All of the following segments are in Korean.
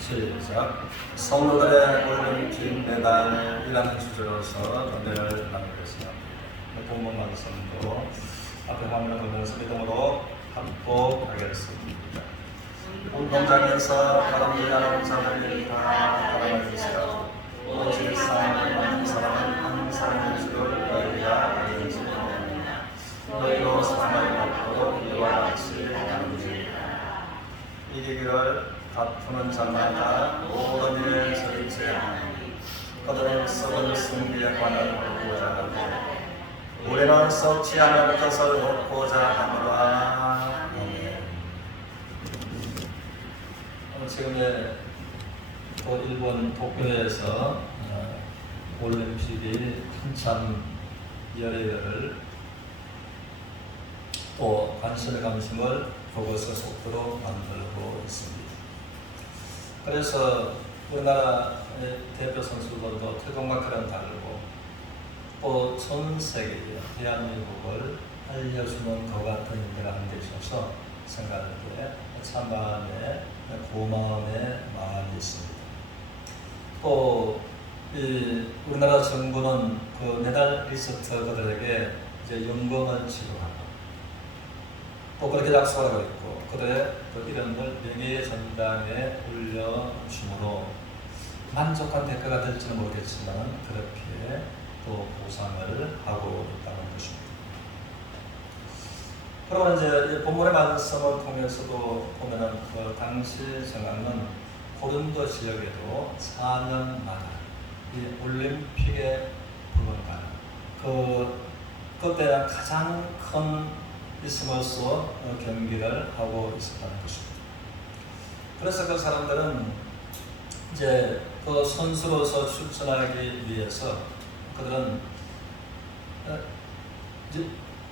시작. 성도들의 올림픽 메달이라는 주제로서 은혜를 나누겠습니다. 본문 말씀도 앞에 화면을 보면서 믿음으로 합독하겠습니다. 운동장에서 바람질하는 자들이 다 바라봐주세요. 오직 사랑하는 사람은 한 사람인 줄을 너희가 알지니라. 너희로 사랑을 받고 이와 같이 나누리라. 이기기를 다투는 자마다 모든 일에 저리지하니 그들은 썩은 승리에 관을 얻고자 하고 우리는 썩지 않을 것을 얻고자 하노라. 아멘. 지금의 일본 도쿄에서 올림픽이 한참 열애를 또 관심을 그것을 속도로 만들고 있습니다. 그래서 우리나라의 대표 선수들도 태극마크를 달고 또 전 세계에 대한민국을 알려주는 것 같은 일을 하는 데 있어서 생각할 때 참 마음에 고마움의 마음이 있습니다. 또 우리나라 정부는 그 메달리스트들에게 이제 연금을 지급하고 또 그렇게 약속하고 있고 그들의 그 이름을 명예의 전당에 올려줌으로 만족한 대가가 될지는 모르겠지만 그렇게 또 보상을 하고 있다는 것입니다. 그러면 이제 본문의 말씀을 통해서도 보면은 그 당시 정황은 고린도 지역에도 4년마다 이 올림픽에 불과한 그때 가장 큰 있음으로써 경기를 하고 있었다는 것입니다. 그래서 그 사람들은 이제 그 선수로서 출전하기 위해서 그들은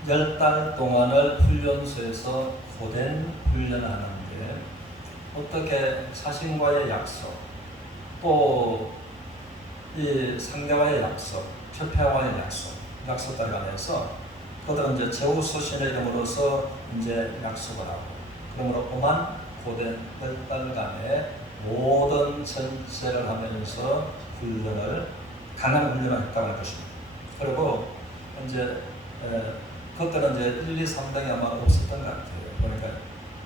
10달 동안을 훈련소에서 고된 훈련을 하는데 어떻게 자신과의 약속, 또 이 상대와의 약속, 협회와의 약속 따라가면서 그들은 이제 제우스신의 이름으로서 이제 약속을 하고 그러므로 오만 고된 10달간의 모든 전체를 하면서 강한 훈련을 했다고 할 것입니다. 그리고 이제 그때는 이제 1, 2, 3등이 아마 없었던 것 같아요. 그러니까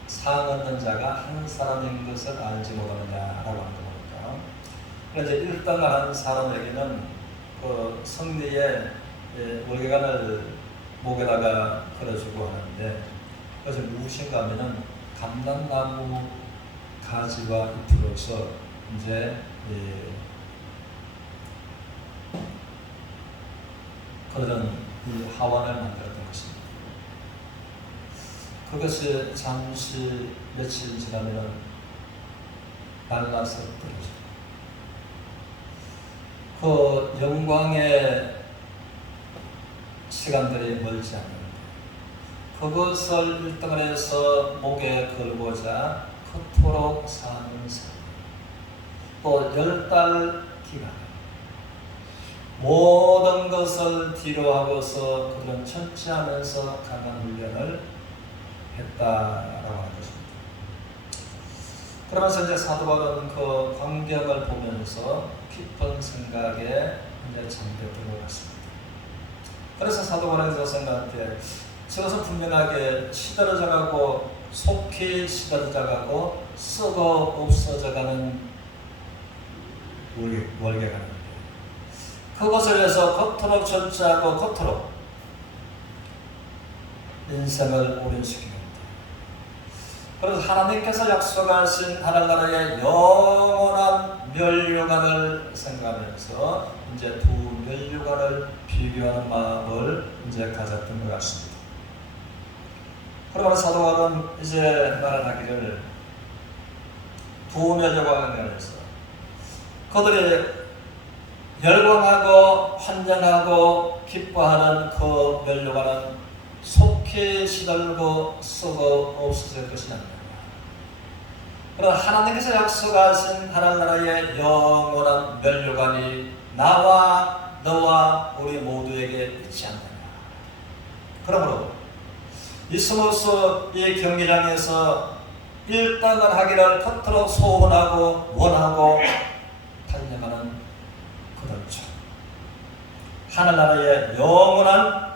상 얻는 자가 한 사람인 것을 알지 못하느냐라고 하는 거 보니까. 그래서 이제 1등을 한 사람에게는 그 승리의 월계관을 목에다가 걸어주고 하는데 그것이 무엇인가 하면은 감람나무 가지와 잎으로서 이제 그런 하원을 만들었던 것입니다. 그것이 잠시 며칠 지나면 날라서 떨어집니다. 그 영광의 시간들이 멀지 않는데 그것을 1등을 해서 목에 걸고자 그토록 사는 삶, 또 10달 기간 모든 것을 뒤로 하고서 그들은 천치하면서 강한 훈련을 했다라고 하는 것입니다. 그러면서 이제 사도 바울은 그 광경을 보면서 깊은 생각에 이제 잠겼던 것 같습니다. 그래서 사도 바울은 생각한테 저것은 분명하게 시들어져가고 속히 시들어져가고 썩어 없어져가는 월계관입니다. 그것을 위해서 겉으로 절제하고 겉으로 인생을 오련시킵니다. 그래서 하나님께서 약속하신 하늘나라의 영원한 멸류관을 생각하면서 이제 두 멸류관을 비교하는 마음을 이제 가졌던 것 같습니다. 그러면 사도 바울은 이제 말하기를 두 멸류관에 대해서 그들이 열광하고 환장하고 기뻐하는 그 멸류관은 속히 시들고 썩어 없어질 것이 아니라 그러나 하나님께서 약속하신 하늘나라의 영원한 멸류관이 나와 너와 우리 모두에게 있지 않느냐. 그러므로 있음으로써 이 경기장에서 1등을 하기를 겉으로 소원하고 원하고 달려가는 그들죠. 하늘나라의 영원한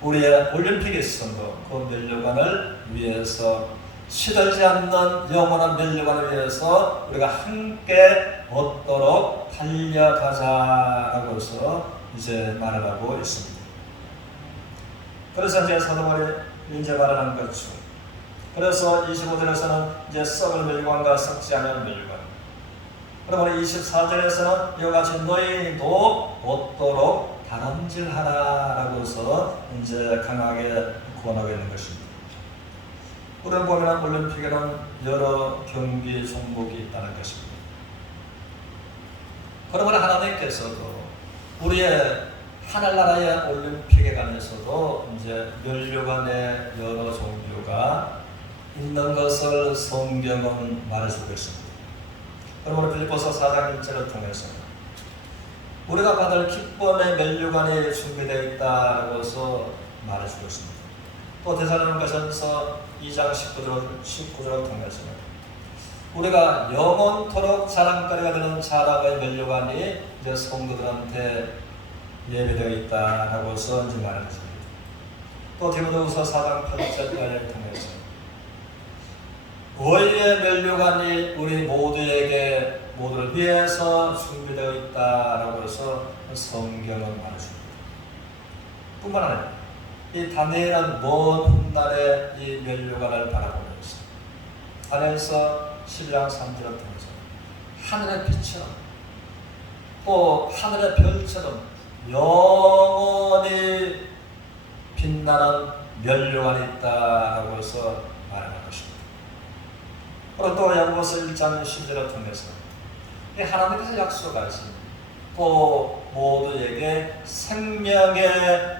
우리의 올림픽의 선거, 그 멸류관을 위해서 시들지 않는 영원한 멸류관을 위해서 우리가 함께 얻도록 달려가자라고 해서 이제 말을 하고 있습니다. 그래서 이제 사도 바울이 이제 말하는 거죠. 그래서 25절에서는 이제 썩을 멸류관과 썩지 않은 멸류관, 그러면 24절에서는 이와 같이 너희도 얻도록 다름질하라라고 해서 이제 강하게 권하고 있는 것입니다. 우리는 보면 올림픽에는 여러 경기 종목이 있다는 것입니다. 그러면 하나님께서도 우리의 하늘나라의 올림픽에 관해서도 이제 멸류관의 여러 종류가 있는 것을 성경은 말해주고 있습니다. 그러므로 빌립보서 4장 1절을 통해서 우리가 받을 기쁨의 멸류관이 준비되어 있다고 해서 말해주고 있습니다. 또 데살로니가전서 2장 19절을 통해서는 우리가 영원토록 자랑거리가 되는 자랑의 멸류관이 이제 성도들한테 예배되어 있다라고 해서 이제 말했습니다. 또 디모데후서 4장 8절을 통해서 의의 멸류관이 우리 모두를 위해서 준비되어 있다라고 해서 성경은 말해줍니다. 뿐만 아니라 이 다니엘은 먼 훗날에 이 멸류관을 바라보면서 안에서 11장 3절을 통해서 하늘의 빛처럼 또 하늘의 별처럼 영원히 빛나는 멸류관이 있다라고 해서 말하는 것입니다. 그리고 또 야고보서 1장 10절을 통해서 하나님께서 약속하신 또 모두에게 생명의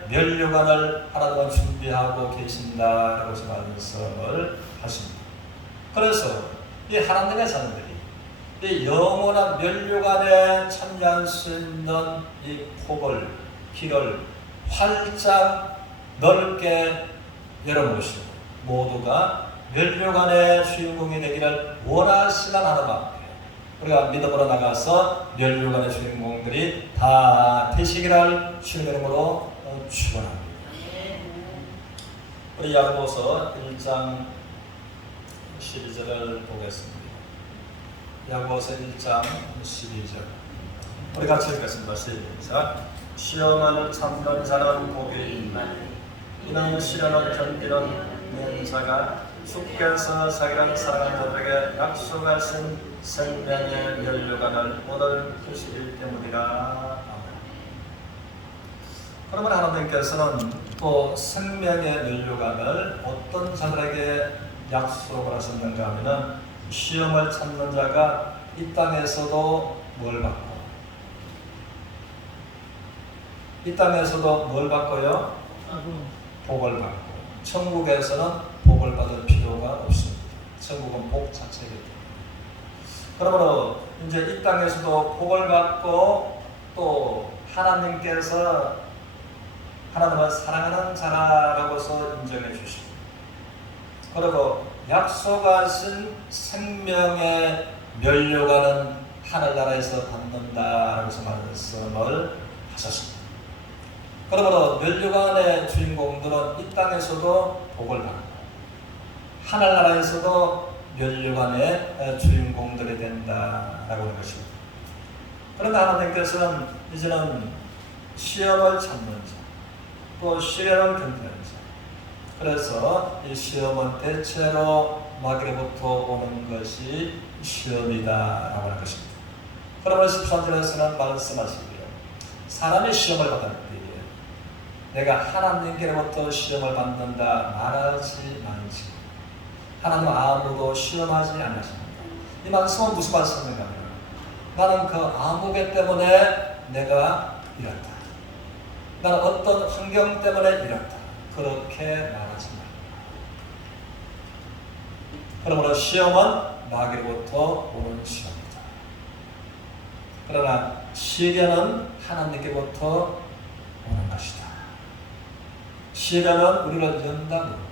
멸류관을 하나님은 준비하고 계신다라고 해서 말씀을 하십니다. 그래서 이 하나님의 자녀들이 이 영원한 멸류관에 참여할 수 있는 이 폭을, 길을 활짝 넓게 열어놓으시고 모두가 멸류관의 주인공이 되기를 원하시는 하나님 앞에 우리가 믿음으로 나가서 멸류관의 주인공들이 다 되시기를 주님의 이름으로 축원합니다. 우리 야고보서 1장 12절을 보겠습니다. 야고보서 1장 12절 우리 같이 읽겠습니다. 시작. 시험을 참는 자는 복이 있나니 이는 시련을 견디는 자가 주께서 자기를 사랑하는 자들에게 약속하신 생명의 멸류관을 얻을 것이기 때문이라. 그러면 하나님께서는 또 생명의 멸류관을 어떤 자들에게 약속을 하셨는가 하면 시험을 참는 자가 이 땅에서도 뭘 받고 이 땅에서도 뭘 받고요? 복을 받고 천국에서는 복을 받을 필요가 없습니다. 천국은 복 자체이기 때문에. 그러므로 이제 이 땅에서도 복을 받고 또 하나님께서 하나님을 사랑하는 자라고서 인정해 주시고 그리고 약속하신 생명의 멸류관은 하늘나라에서 받는다라고 해서 말씀을 하셨습니다. 그러므로 멸류관의 주인공들은 이 땅에서도 복을 받고 하늘나라에서도 멸류관의 주인공들이 된다라고 하는 것입니다. 그런데 하나님께서는 이제는 시험을 참는 자, 또 시련을 견디는 자, 그래서 이 시험은 대체로 마귀로부터 오는 것이 시험이다라고 하는 것입니다. 그러면 13절에서는 말씀하시기를 사람이 시험을 받을 때에 내가 하나님께로부터 시험을 받는다 말하지 말지 하나님 아무도 시험하지 않으십니다. 이 말씀은 무슨 말씀인가 하면 나는 그 아무개 때문에 내가 이렇다. 나는 어떤 환경 때문에 이렇다. 그렇게 말하지 말라. 그러므로 시험은 마귀로부터 오는 시험이다. 그러나 시련은 하나님께로부터 오는 것이다. 시련은 우리를 연단으로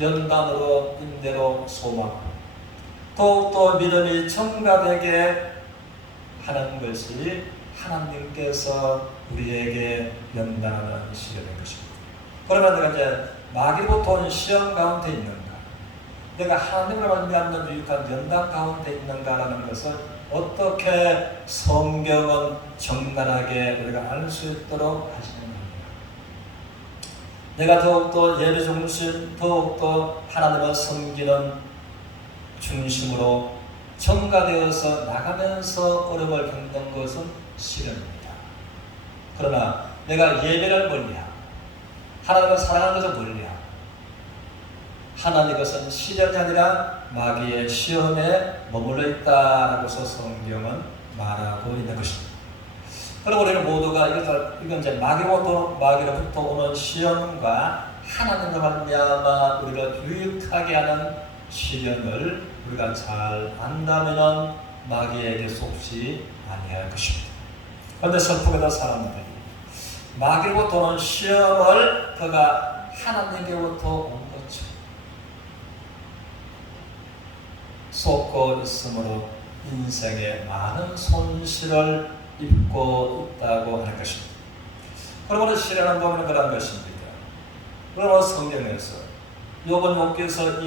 연단으로 인대로 소망하고 더욱더 믿음이 첨가되게 하는 것이 하나님께서 우리에게 연단하는 시간인 것입니다. 그러면 내가 이제 마귀로부터 온 시험 가운데 있는가, 내가 하나님을 만나는 유익한 연단 가운데 있는가라는 것을 어떻게 성경은 정갈하게 우리가 알 수 있도록 하시는 겁니다. 내가 더욱더 예배 중심, 더욱더 하나님을 섬기는 중심으로 정가되어서 나가면서 어려움을 겪는 것은 시련입니다. 그러나 내가 예배를 멀리하고 하나님을 사랑하는 것을 멀리하고 하나님 것은 시련이 아니라 마귀의 시험에 머물러 있다라고서 성경은 말하고 있는 것입니다. 그럼 우리는 모두가 이건 이제 마귀로부터 오는 시험과 하나님과 말미암아 우리가 유익하게 하는 시련을 우리가 잘 안다면은 마귀에게 속지 아니할 것입니다. 그런데 슬프게도 사람들이 마귀로부터 오는 시험을 그가 하나님께로부터 온 것처럼 쏟고 있으므로 인생에 많은 손실을 입고 있다고 하는 것입니다. 그러므로 시련을 보면 그런 것입니다. 그러므로 성경에서 욥은 욥기서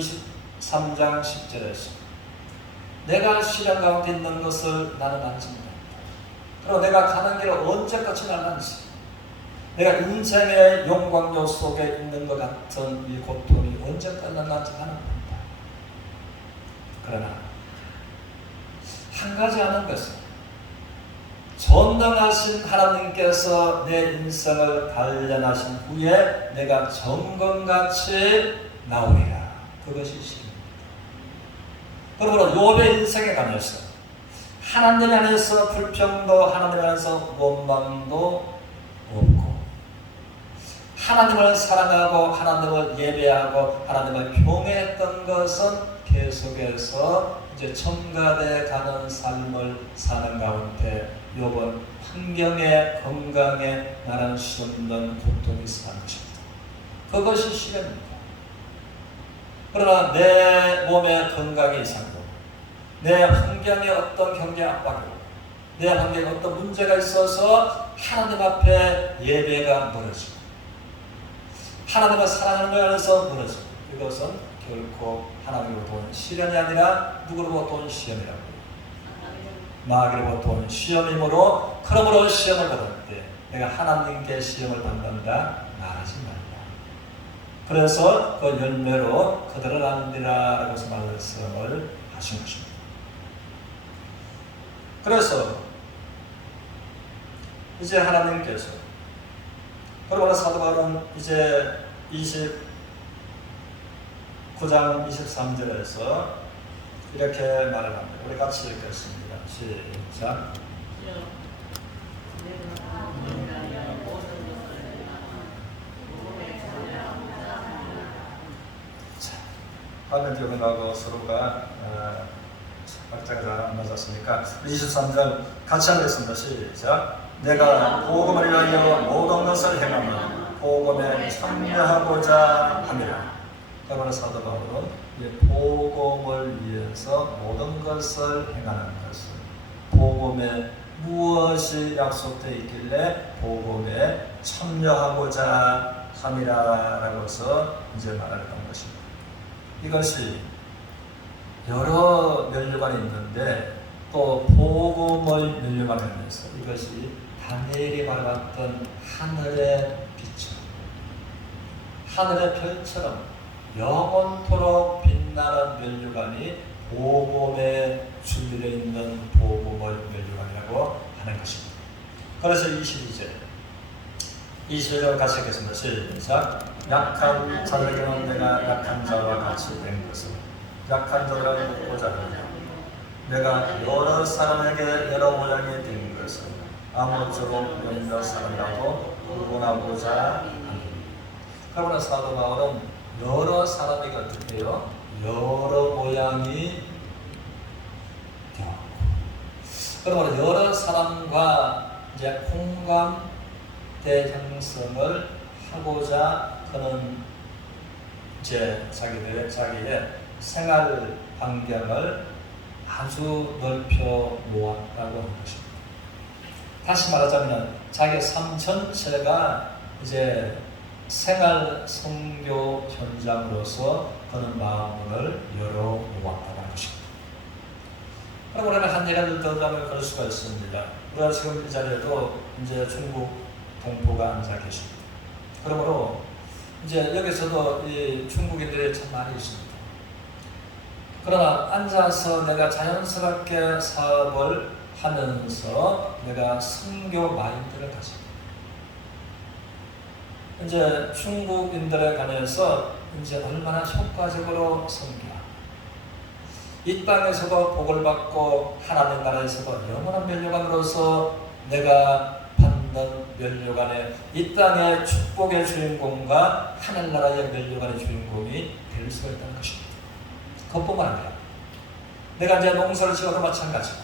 23장 10절에서 내가 시련 가운데 있는 것을 나는 안습니다. 그리고 내가 가는 길을 언제까지 날는지, 내가 인생의 용광로 속에 있는 것 같은 이 고통이 언제까지 날는지 나는 모른다. 그러나 한 가지 아는 것은 전능하신 하나님께서 내 인생을 단련하신 후에 내가 정금같이 나오리라. 그것이 시입니다. 그러므로 욥의 인생에 관해서 하나님 안에서 불평도 하나님 안에서 원망도 없고 하나님을 사랑하고 하나님을 예배하고 하나님을 경외했던 것은 계속해서 이제 첨가돼 가는 삶을 사는 가운데 욥은 환경에 건강에 나란 수 없는 고통이 있는 것입니다. 그것이 시련입니다. 그러나 내 몸의 건강이 이상도, 내 환경에 어떤 경제 압박이고, 내 환경에 어떤 문제가 있어서 하나님 앞에 예배가 무너지고, 하나님을 사랑하는 것 안에서 무너지고, 이것은 결코 하나님으로부터 온 시련이 아니라 누구로부터 온 시험이라고. 마귀로부터 온 시험이므로, 그러므로 시험을 받을 때 내가 하나님께 시험을 받는다 말하지 말라. 그래서 그 열매로 그들을 안디라 라고 말씀을 하신 것입니다. 그래서 이제 하나님께서, 그러므로 사도 바울은 이제 29장 23절에서 이렇게 말을 합니다. 우리 같이 읽겠습니다. 시작. 화면 적응하고 서로가 박자가 잘 안 맞았으니까 23절 같이 하겠습니다. 시작. 내가 복음을 위하여 모든 것을 행하면 복음에 참여하고자 함이라. 그러므로 사도 바울은 복음을 위해서 모든 것을 행하는 것을, 복음에 무엇이 약속되어 있길래 복음에 참여하고자 함이라라고서 이제 말했던 것입니다. 이것이 여러 면류관이 있는데 또 복음의 면류관에서 이것이 다니엘이 말했던 하늘의 빛처럼, 하늘의 별처럼 영원토록 빛나는 면류관이 복음에 준비되어 있는 복음의 면류관이라고 하는 것입니다. 그래서 22절 같이 읽겠습니다. 시작. 약한 자들에게는 내가 약한 자와 같이 된 것을 약한 자들을 돕고자 하며 내가 여러 사람에게 여러 모양이 된 것을 아무쪼록 몇몇 사람이라도 구분하고자 합니다. 그러나 사도 바울은 여러 사람이 어떻게요? 여러 모양이 되었고, 그러므로 여러 사람과 이제 공감 대형성을 하고자 그는 이제 자기의 생활 반경을 아주 넓혀 놓았다고 하는 것입니다. 다시 말하자면 자기의 삶 전체가 이제 생활 선교 현장으로서 그는 마음을 열어 놓았다고 하는 것입니다. 그럼 우리는 한 예를 들자면 그럴 수가 있습니다. 우리가 지금 이 자리에도 이제 중국 동포가 앉아 계십니다. 그러므로 이제 여기서도 이 중국인들이 참 많이 있습니다. 그러나 앉아서 내가 자연스럽게 사업을 하면서 내가 선교 마인드를 가집니다. 이제 중국인들에 관해서 이제 얼마나 효과적으로 선교하고 이 땅에서도 복을 받고 하나님 나라에서도 영원한 면류관으로서 내가 받는 면류관의 이 땅의 축복의 주인공과 하늘나라의 면류관의 주인공이 될 수가 있다는 것입니다. 그것뿐만 아니라 내가 이제 농사를 지어도 마찬가지고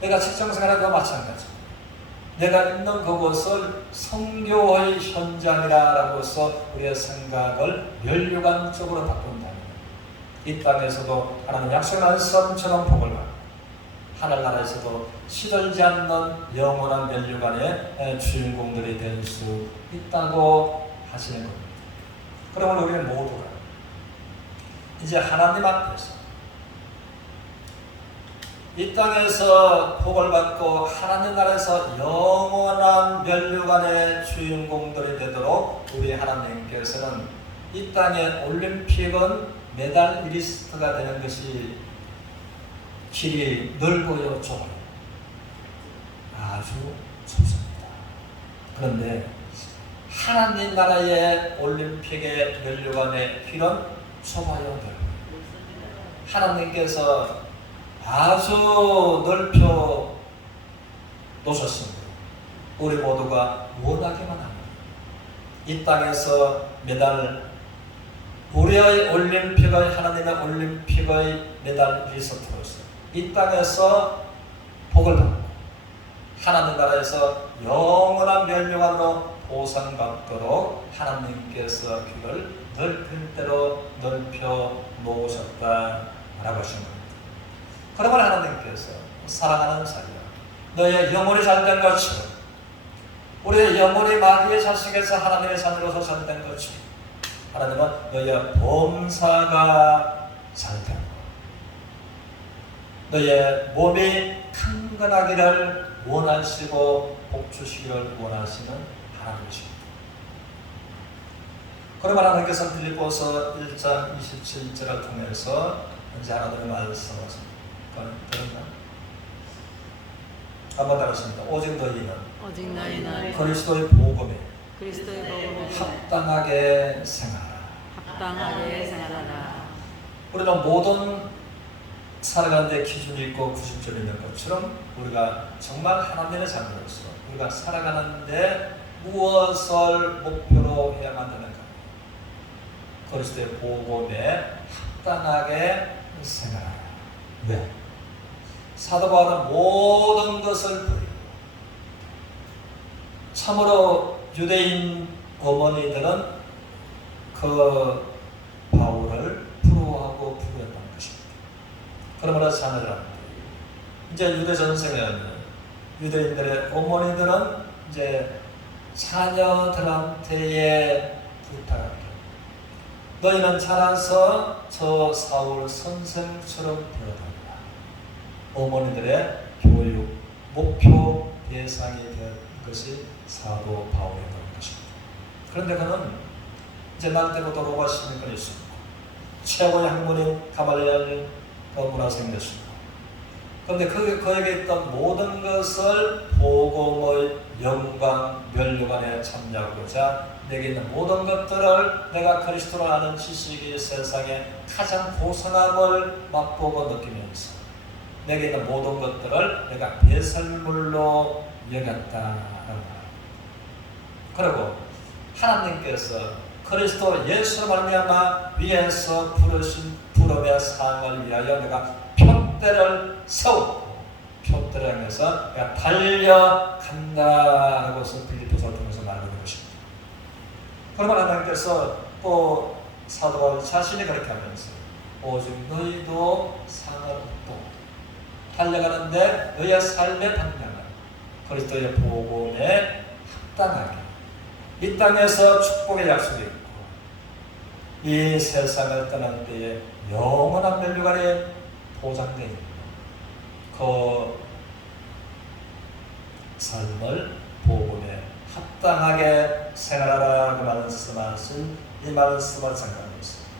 내가 직장생활에도 마찬가지고 내가 있는 그곳을 선교의 현장이라고서 우리의 생각을 면류관적으로 바꾼다면 이 땅에서도 하나님 약속한 썸처럼 복을 받고 하늘나라에서도 시들지 않는 영원한 면류관의 주인공들이 될 수 있다고 하시는 겁니다. 그러면 우리는 모두가 이제 하나님 앞에서 이 땅에서 복을 받고 하나님 나라에서 영원한 면류관의 주인공들이 되도록 우리 하나님께서는 이 땅의 올림픽은 메달리스트가 되는 것이 길이 넓어요, 좁아요? 아주 좁습니다. 그런데 하나님 나라의 올림픽의 면류관의 길은 좁아요, 넓어요. 하나님께서 아주 넓혀 놓으셨습니다. 우리 모두가 원하기만 합니다. 이 땅에서 우리의 올림픽의 하나님의 올림픽의 메달리스트로서 이 땅에서 복을 받고 하나님 나라에서 영원한 면류관으로 보상받도록 하나님께서 길을 넓힐 대로 넓혀 놓으셨다라고 하십니다. 그러면 하나님께서 사랑하는 자녀 너의 영혼이 잘된 것처럼 우리의 영혼이 마귀의 자식에서 하나님의 자녀로서 잘된 것처럼 하나님은 너의 범사가 잘되고 너의 몸이 강건하기를 원하시고 복주시기를 원하시는 하나님이십니다. 그러면 하나님께서 빌립보서 1장 27절을 통해서 이제 하나님의 말씀하십니다. 들었나? 한번 따라하십니다. 오직 너희는 그리스도의 복음에 합당하게 생활하라. 우리는 모든 살아가는 데 기준이 있고 구심점이 있는 것처럼 우리가 정말 하나님의 자녀로서 우리가 살아가는데 무엇을 목표로 해야만 되는가? 그리스도의 복음에 합당하게 생활하라. 왜? 사도 바울은 모든 것을 버리고 참으로 유대인 어머니들은 그 바울을 부러워하고 부러웠다는 것입니다. 그러므로 자녀들은 이제 유대 전생에는 유대인들의 어머니들은 이제 자녀들한테의 부탁을 너희는 자라서 저 사울 선생처럼 되어달라. 어머니들의 교육 목표 대상이 된 것이 사도 바울이라는 것입니다. 그런데 그는 이제 날때부터 로마 시민권이었습니다. 최고의 학문인 가말리엘 문화생이었습니다. 그런데 그에게 있던 모든 것을 복음의 영광 면류관에 참여하고자 내게 있는 모든 것들을 내가 그리스도를 아는 지식이 세상에 가장 고상함을 맛보고 느끼면서 내게 있는 모든 것들을 내가 배설물로 여겼다는 말. 그리고 하나님께서 그리스도 예수로 말미암아 위에서 부르신 부름의 상을 위하여 내가 표대를 세우고 표대를 향해서 내가 달려간다라고서 빌립보서를 통해서 말하는 것입니다. 그러면 하나님께서 또 사도 바울 자신이 그렇게 하면서 오직 너희도 상을 얻고 달려가는데 너희의 삶의 방향은 그리스도의 복음에 합당하게 이 땅에서 축복의 약속이 있고 이 세상을 떠날 때에 영원한 멸류관이 보장되어 있는 그 삶을 복음에 합당하게 생활하라고 말씀하신 이 말씀을 생각하고 있습니다.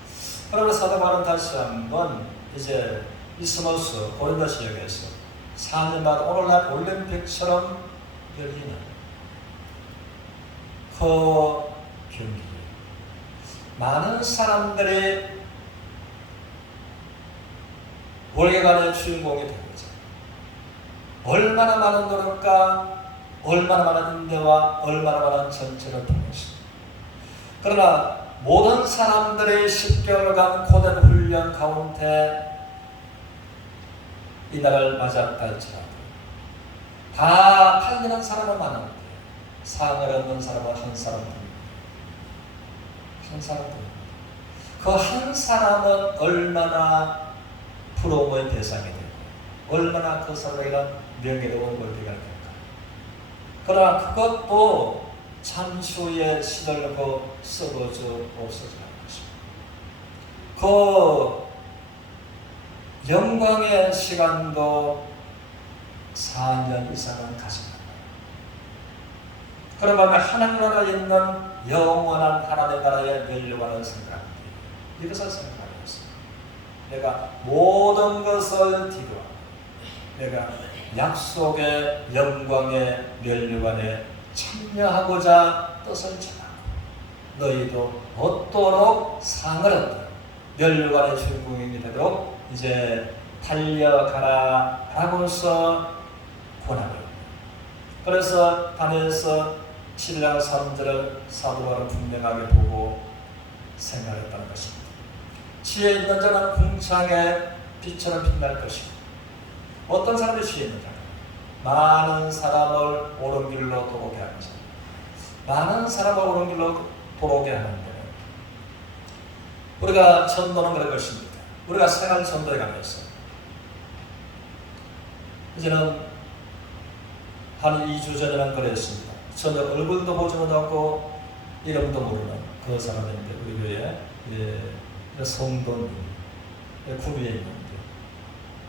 그러면 사도 바울은 다시 한번 이제 이스모스 고린도 지역에서 4년마다 오늘날 올림픽처럼 열리는 그 경기, 많은 사람들이 월계관의 주인공이 되고자 얼마나 많은 노력과 얼마나 많은 인내와 얼마나 많은 전체를 통해서 그러나 모든 사람들이 10개월간 고된 훈련 가운데 이날을 맞았다 할지라도 다 팔리는 사람은 많은데 상을 얻는 사람은 한 사람뿐입니다. 한 사람뿐입니다. 그 한 사람은 얼마나 부러움의 대상이 되고 얼마나 그 사람에게는 명예로운 월드가 될까. 그러나 그것도 잠시 후에 시들고 썩어져 없어지는 것입니다. 그 영광의 시간도 4년 이상은 가져간다. 그러면 하나님나라에 있는 영원한 하나님의 나라에 멸류관을 생각합니다. 이것을 생각하였습니다. 내가 모든 것을 뒤로하고 내가 약속의 영광의 멸류관에 참여하고자 뜻을 전하고 너희도 얻도록 상을 얻다. 멸류관의 주인공이 되도록 이제 달려가라 라고서 권하고 그래서 단에서 신랑 사람들을 사도 바울은 분명하게 보고 생각했다는 것입니다. 지혜 있는 자는 궁창의 빛처럼 빛날 것이고 어떤 사람이 지혜 있는 자? 많은 사람을 옳은 길로 돌아오게 하는 자. 많은 사람을 옳은 길로 돌아오게 하는데 우리가 전도는 그런 것입니다. 우리가 생활 전도에 가면서 이제는 한 2주 전에는 그랬습니다. 전혀 얼굴도 보지 못하고 이름도 모르는 그 사람인데 우리 교회 성도님 구미에 있는데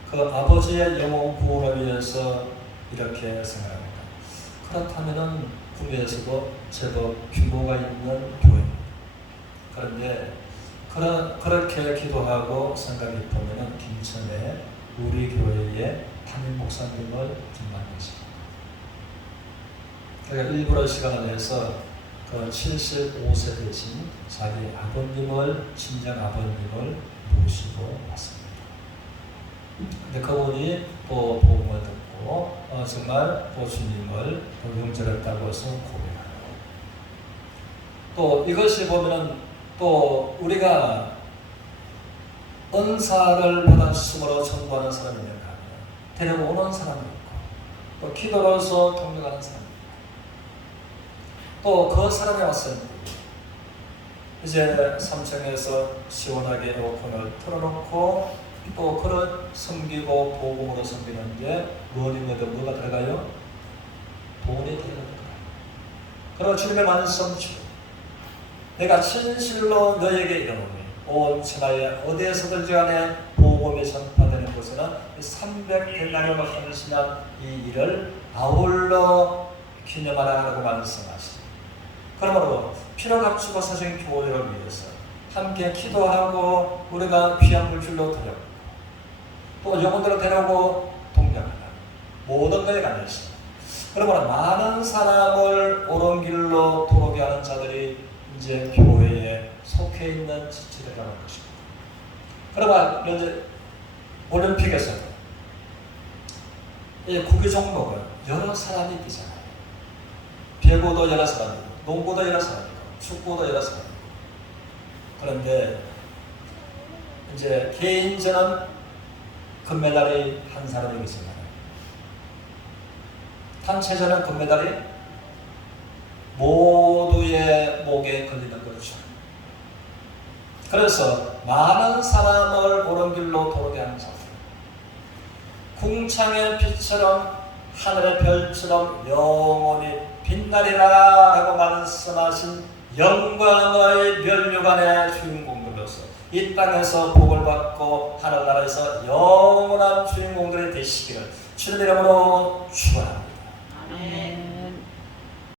그 아버지의 영혼 구원을 위해서 이렇게 생각합니다. 그렇다면은 구미에서도 제법 규모가 있는 교회입니다. 그런데 그렇게 기도하고 생각이 보면은 김천에 우리 교회의 담임 목사님을 좀 만나십니다. 그러니까 일부러 시간을 내서 그 75세 되신 자기 아버님을 친정 아버님을 모시고 왔습니다. 근데 그분이 또 복음을 듣고 정말 또 주님을 영접했다고 해서 고백하고 또 이것이 보면은 또 우리가 은사를 받았음으로 전도하는 사람이 있는가 하면 데려오는 사람이 있고 또 기도로서 동력하는 사람이 있고 또 그 사람이 왔을 때 이제 3층에서 시원하게 에어컨을 틀어놓고 또 그런 섬기고 복음으로 섬기는데 뭐가 들어가요? 돈이 들어갑니다. 그리고 주님의 말씀 주 내가 진실로 너에게 이르노니 온 천하에 어디에서든지 간에 복음이 전파되는 곳에는 300데나리온을 헌신한 이 일을 아울러 기념하라고 말씀하시죠. 그러므로 피로 값주고 사신 교회를 위해서 함께 기도하고 우리가 귀한 물질로 드렸고 또 영혼들을 데려오고 동력하라 모든 것에 관해서 그러므로 많은 사람을 옳은 길로 돌아오게 하는 자들이 이제 교회에 속해 있는 지체들이라는 것입니다. 그러면 이제 올림픽에서도 이 구기 종목은 여러 사람이 뛰잖아요. 배구도 여러 사람이고, 농구도 여러 사람이고, 축구도 여러 사람이고. 그런데 이제 개인전은 금메달이 한 사람이 있습니다. 단체전은 금메달이 모두의 목에 걸리는 거죠. 그래서 많은 사람을 옳은 길로 도르게 하는 자들, 궁창의 빛처럼 하늘의 별처럼 영원히 빛나리라 라고 말씀하신 영광의 면류관의 주인공들로서 이 땅에서 복을 받고 하늘나라에서 영원한 주인공들이 되시기를 주님 이름으로 축원합니다. 아멘.